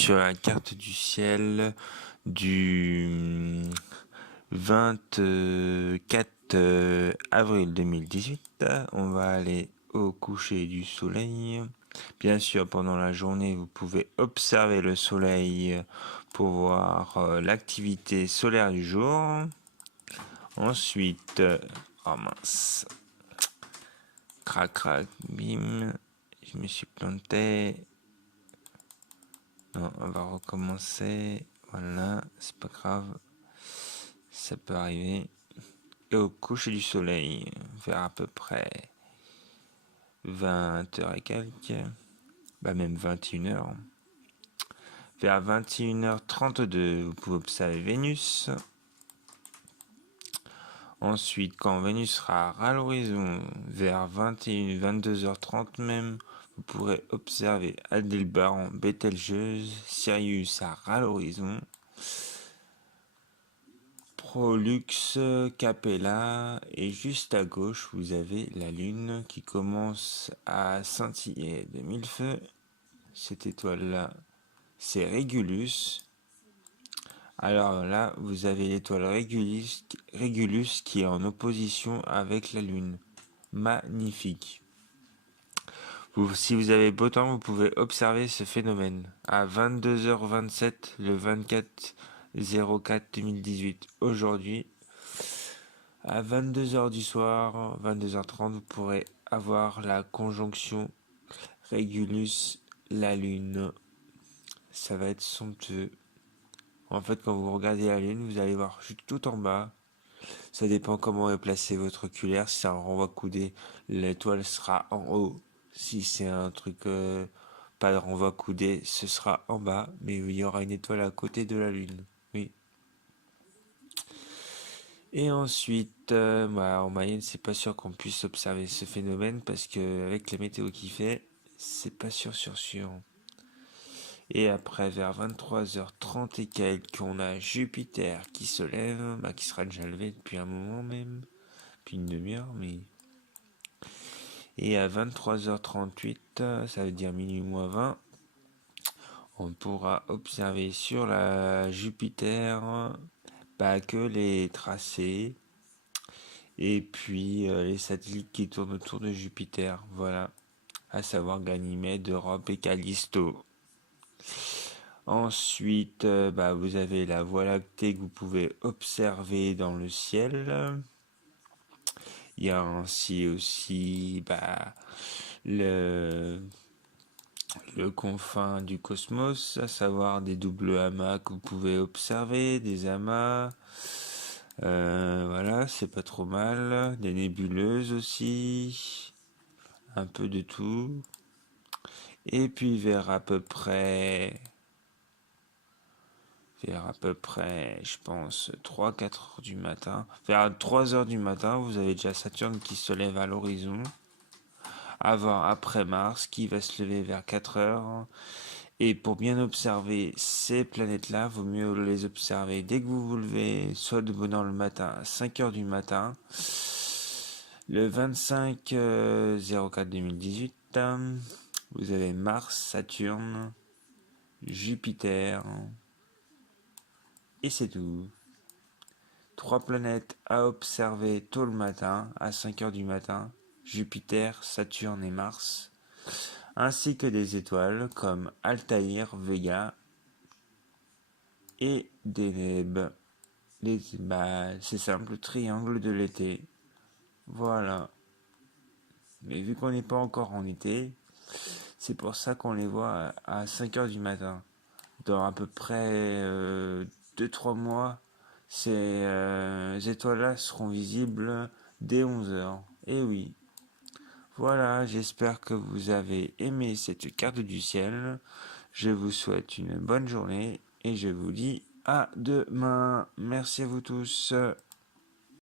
sur la carte du ciel du 24 avril 2018. On va aller au coucher du soleil. Bien sûr, pendant la journée, vous pouvez observer le soleil pour voir l'activité solaire du jour. Ensuite, oh mince, crac crac, bim, je me suis planté. Non, on va recommencer. Voilà, c'est pas grave. Ça peut arriver. Et au coucher du soleil, vers à peu près 20h et quelques, même 21h. Vers 21h32, vous pouvez observer Vénus. Ensuite, quand Vénus sera à l'horizon, vers 22h30 même, vous pourrez observer Aldébaran, Bételgeuse, Sirius à l'horizon, Prolux, Capella, et juste à gauche, vous avez la Lune qui commence à scintiller de mille feux. Cette étoile-là, c'est Régulus. Alors là, vous avez l'étoile Régulus qui est en opposition avec la Lune. Magnifique. Si vous avez beau temps, vous pouvez observer ce phénomène. À 22h27, le 24/04/2018, aujourd'hui, à 22h du soir, 22h30, vous pourrez avoir la conjonction Régulus-la Lune. Ça va être somptueux. En fait, quand vous regardez la Lune, vous allez voir tout en bas. Ça dépend comment est placé votre oculaire. Si c'est un renvoi coudé, l'étoile sera en haut. Si c'est un truc pas de renvoi coudé, ce sera en bas. Mais il y aura une étoile à côté de la Lune. Oui. Et ensuite, en moyenne, c'est pas sûr qu'on puisse observer ce phénomène parce que avec la météo qui fait, c'est pas sûr. Et après, vers 23h30 et quelques, on a Jupiter qui se lève, qui sera déjà levé depuis un moment même, depuis une demi-heure, mais... Et à 23h38, ça veut dire minuit moins 20, on pourra observer sur la Jupiter que les tracés et puis les satellites qui tournent autour de Jupiter, voilà, à savoir Ganymède, Europe et Callisto. Ensuite, vous avez la Voie lactée que vous pouvez observer dans le ciel. Il y a ainsi aussi le confin du cosmos, à savoir des doubles amas que vous pouvez observer, des amas. Voilà, c'est pas trop mal. Des nébuleuses aussi. Un peu de tout. Et puis vers à peu près, je pense, 3-4 heures du matin. Vers 3 heures du matin, vous avez déjà Saturne qui se lève à l'horizon. Après Mars qui va se lever vers 4 heures. Et pour bien observer ces planètes-là, vaut mieux les observer dès que vous vous levez, soit de bonne heure le matin à 5 heures du matin. Le 25/04/2018, vous avez Mars, Saturne, Jupiter, et c'est tout. 3 planètes à observer tôt le matin, à 5 heures du matin, Jupiter, Saturne et Mars, ainsi que des étoiles comme Altaïr, Vega et Deneb. C'est simple, triangle de l'été. Voilà. Mais vu qu'on n'est pas encore en été, c'est pour ça qu'on les voit à 5 heures du matin. Dans à peu près 2-3 mois, ces étoiles-là seront visibles dès 11 heures. Et oui. Voilà, j'espère que vous avez aimé cette carte du ciel. Je vous souhaite une bonne journée et je vous dis à demain. Merci à vous tous.